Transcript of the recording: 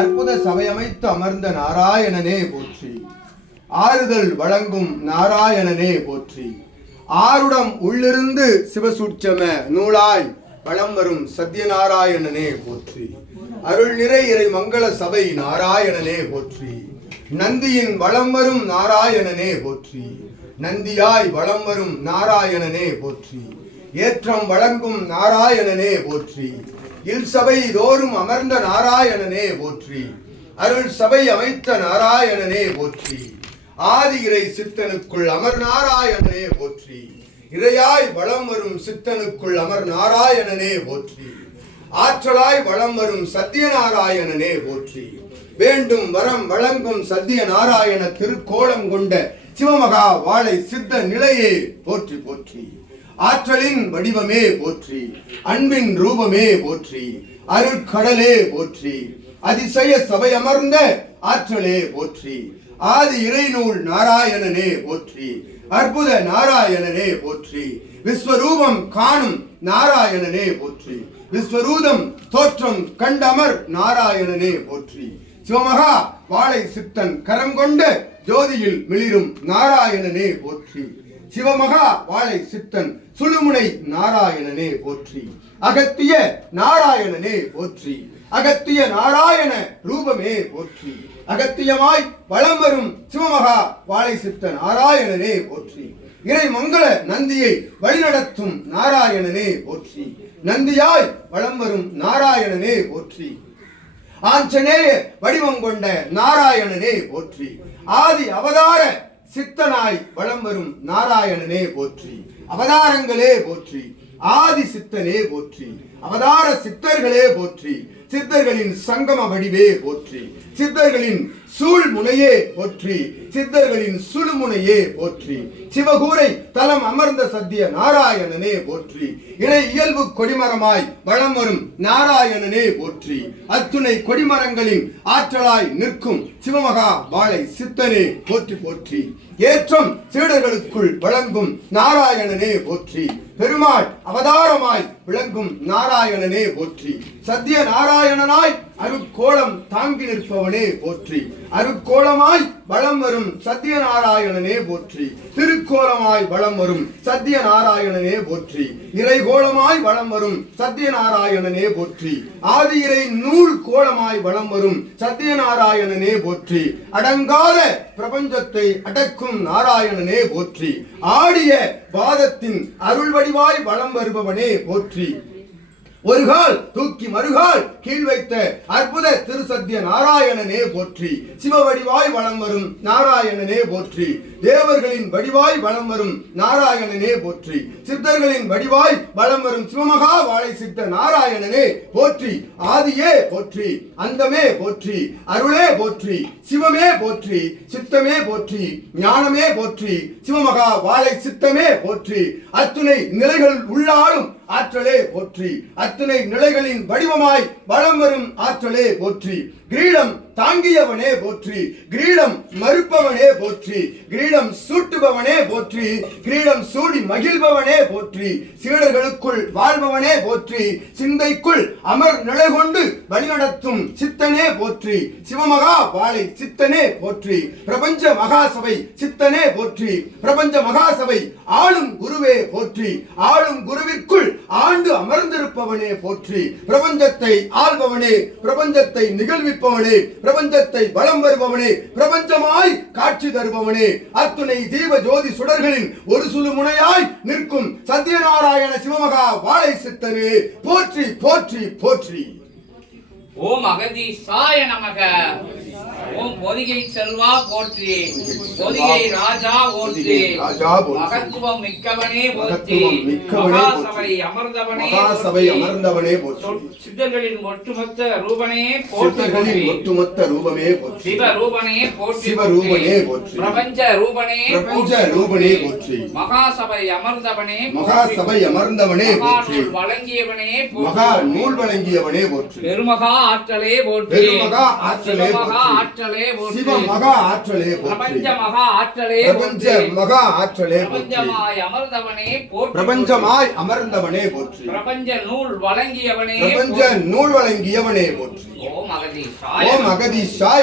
அற்புத சபையமைத்து அமர்ந்த நாராயணனே போற்றி. ஆறுதல் வழங்கும் நாராயணனே போற்றி. ஆருடம் உள்ளிருந்து சிவசூட்சம நூலாய் வளம் வரும் சத்யநாராயணனே போற்றி. அருள் நிறை இறை மங்கள சபை நாராயணனே போற்றி. நந்தியின் வளம் வரும் நாராயணனே போற்றி. நந்தியாய் வளம் வரும் நாராயணனே போற்றி. ஏற்றம் வழங்கும் நாராயணனே போற்றி. இல் சபை தோறும் அமர்ந்த நாராயணனே போற்றி. அருள் சபை அமைத்த நாராயணனே போற்றி. ஆதி இறை சித்தனுக்குள் அமர் நாராயணனே போற்றி. இறையாய் வளம் வரும் சித்தனுக்குள் அமர் நாராயணனே போற்றி. ஆற்றலாய் வளம் வரும் சத்யநாராயணனே போற்றி. வேண்டும் வரம் வழங்கும் சத்திய நாராயண திருக்கோலம் கொண்ட சிவமகா வாழை சித்த நிலையே போற்றி போற்றி. ஆற்றலின் வடிவமே போற்றி. அன்பின் ரூபமே போற்றி. அருட்கடலே போற்றி. அதிசய சபை அமர்ந்த ஆற்றலே போற்றி. ஆதி இறைநூல் நாராயணனே போற்றி. அற்புத நாராயணனே போற்றி. விஸ்வரூபம் காணும் நாராயணனே போற்றி. விஸ்வரூபம் தோற்றம் கண்டமர் நாராயணனே போற்றி. சிவமகா வாழை சித்தன் கரம் கொண்ட ஜோதியில் மிளிரும் நாராயணனே போற்றி. சிவமகா வாழை சித்தன் சுழுமுனை நாராயணனே போற்றி. அகத்திய நாராயணனே போற்றி. அகத்திய நாராயண ரூபமே போற்றி. அகத்தியமாய் வளம் வரும் சிவமகா வாழை சித்த நாராயணனே போற்றி. இறை மங்கள நந்தியை வழிநடத்தும் நாராயணனே போற்றி. நந்தியாய் வளம் வரும் நாராயணனே போற்றி. ஆஞ்சநேய வடிவம் கொண்ட நாராயணனே போற்றி. ஆதி அவதார சித்தனாய் வளம் வரும் நாராயணனே போற்றி. அவதாரங்களே போற்றி. ஆதி சித்தனே போற்றி. அவதார சித்தர்களே போற்றி. சித்தர்களின் சங்கம வடிவே போற்றி. சித்தர்களின் சூழ்முனையே போற்றி. சித்தர்களின் சுழுமுனையே போற்றி. சிவகூரை தலம் அமர்ந்த சத்திய நாராயணனே போற்றி. இணை இயல்பு கொடிமரமாய் வளம் வரும் நாராயணனே போற்றி. அத்துணை கொடிமரங்களின் ஆற்றலாய் நிற்கும் சிவமகா வாழை சித்தனே போற்றி போற்றி. ஏற்றம் சீடர்களுக்குள் வழங்கும் நாராயணனே போற்றி. பெருமாள் அவதாரமாய் விளங்கும் நாராயணனே போற்றி. சத்திய நாராயணனாய் அருட்கோலம் தாங்கி நிற்பவனே போற்றி. அருட்கோலமாய் வளம் வரும் சத்திய நாராயணனே போற்றி. திருக்கோலமாய் வளம் வரும் சத்திய நாராயணனே போற்றி. இறைகோலமாய் வளம் வரும் சத்திய நாராயணனே போற்றி. ஆதி இறை நூல் கோலமாய் வளம் வரும் சத்திய நாராயணனே போற்றி. அடங்காத பிரபஞ்சத்தை அடக்கும் நாராயணனே போற்றி. ஆடிய வாதத்தின் அருள் வடிவாய் வளம் வருபவனே போற்றி. ஒரு கால் தூக்கி மறுகால் கீழ் வைத்த அற்புத திருசத்திய நாராயணனே போற்றி. சிவ வடிவாய் வளம் வரும் நாராயணனே போற்றி. தேவர்களின் வடிவாய் வளம் வரும் நாராயணனே போற்றி. சித்தர்களின் வடிவாய் வளம் வரும் சிவமகா வாழை சித்த நாராயணனே போற்றி. ஆதியே போற்றி. அந்தமே போற்றி. அருளே போற்றி. சிவமே போற்றி. சித்தமே போற்றி. ஞானமே போற்றி. சிவமகா வாழை சித்தமே போற்றி. அத்துணை நிலைகள் உள்ளாலும் ஆற்றலே போற்றி. அத்துணை நிலைகளின் வடிவமாய் வளம் வரும் ஆற்றலே போற்றி. கிரீடம் தாங்கியவனே போற்றி. கிரீடம் மறுப்பவனே போற்றி. கிரீடம் சூட்டுபவனே போற்றி. கிரீடம் சூடி மகிழ்பவனே போற்றி. சீடர்களுக்குள் வாழ்பவனே போற்றி. சிந்தைக்குள் அமர் நிலை கொண்டு வழிநடத்தும் சித்தனே போற்றி. சிவமகா வாழை சித்தனே போற்றி. பிரபஞ்ச மகாசபை சித்தனே போற்றி. பிரபஞ்ச மகாசபை ஆளும் குருவே போற்றி. ஆளும் குருவிற்குள் ஆண்டு அமர்ந்திருப்பவனே போற்றி. பிரபஞ்சத்தை ஆள்பவனே. பிரபஞ்சத்தை நிகழ்விப்பவனே. பிரபஞ்சத்தை வலம் வருபவனே. பிரபஞ்சமாய் காட்சி தருபவனே. அத்துணை தீப ஜோதி சுடர்களின் ஒரு சுழு முனையாய் நிற்கும் சத்யநாராயண சிவமகா வாழை சித்தனே போற்றி போற்றி போற்றி. ஓம் அகதீசாய நமக. ஓம் பொதிகை செல்வா போற்றி. பொதிகை ராஜா போற்றி. மகத்துவம் மிக்கவனே போற்றி. மகாசபை அமர்ந்தவனே போற்றி. சித்தர்களின் ஒட்டுமொத்த ரூபனே போற்றி. ஒட்டுமொத்த ரூபமே போற்றி. சிவ ரூபனே போற்றி. சிவ ரூபனே போற்றி. பிரபஞ்ச ரூபனே போற்றி. மகாசபை அமர்ந்தவனே. மகாசபை அமர்ந்தவனே போற்றி. வழங்கியவனே மகா நூல் வழங்கியவனே போற்றி. பெருமகா ஆற்றலே போற்றி. பெருமகா ஆற்றலே போற்றி. ஆற்றலே போற்றி. சிவ மகா ஆற்றலே போற்றி. பிரபஞ்ச மகா ஆற்றலே பிரபஞ்ச போற்றி. மகா ஆற்றலே போற்றி. பிரபஞ்சமாய் அமர்ந்தவனே போற்றி. பிரபஞ்சமாய் அமர்ந்தவனே போற்றி. பிரபஞ்ச நூல் வழங்கியவனே பிரபஞ்ச போற்றி. நூல் வழங்கியவனே போற்றி. ஓம் அகதீஷாய ஓம் அகதீஷாய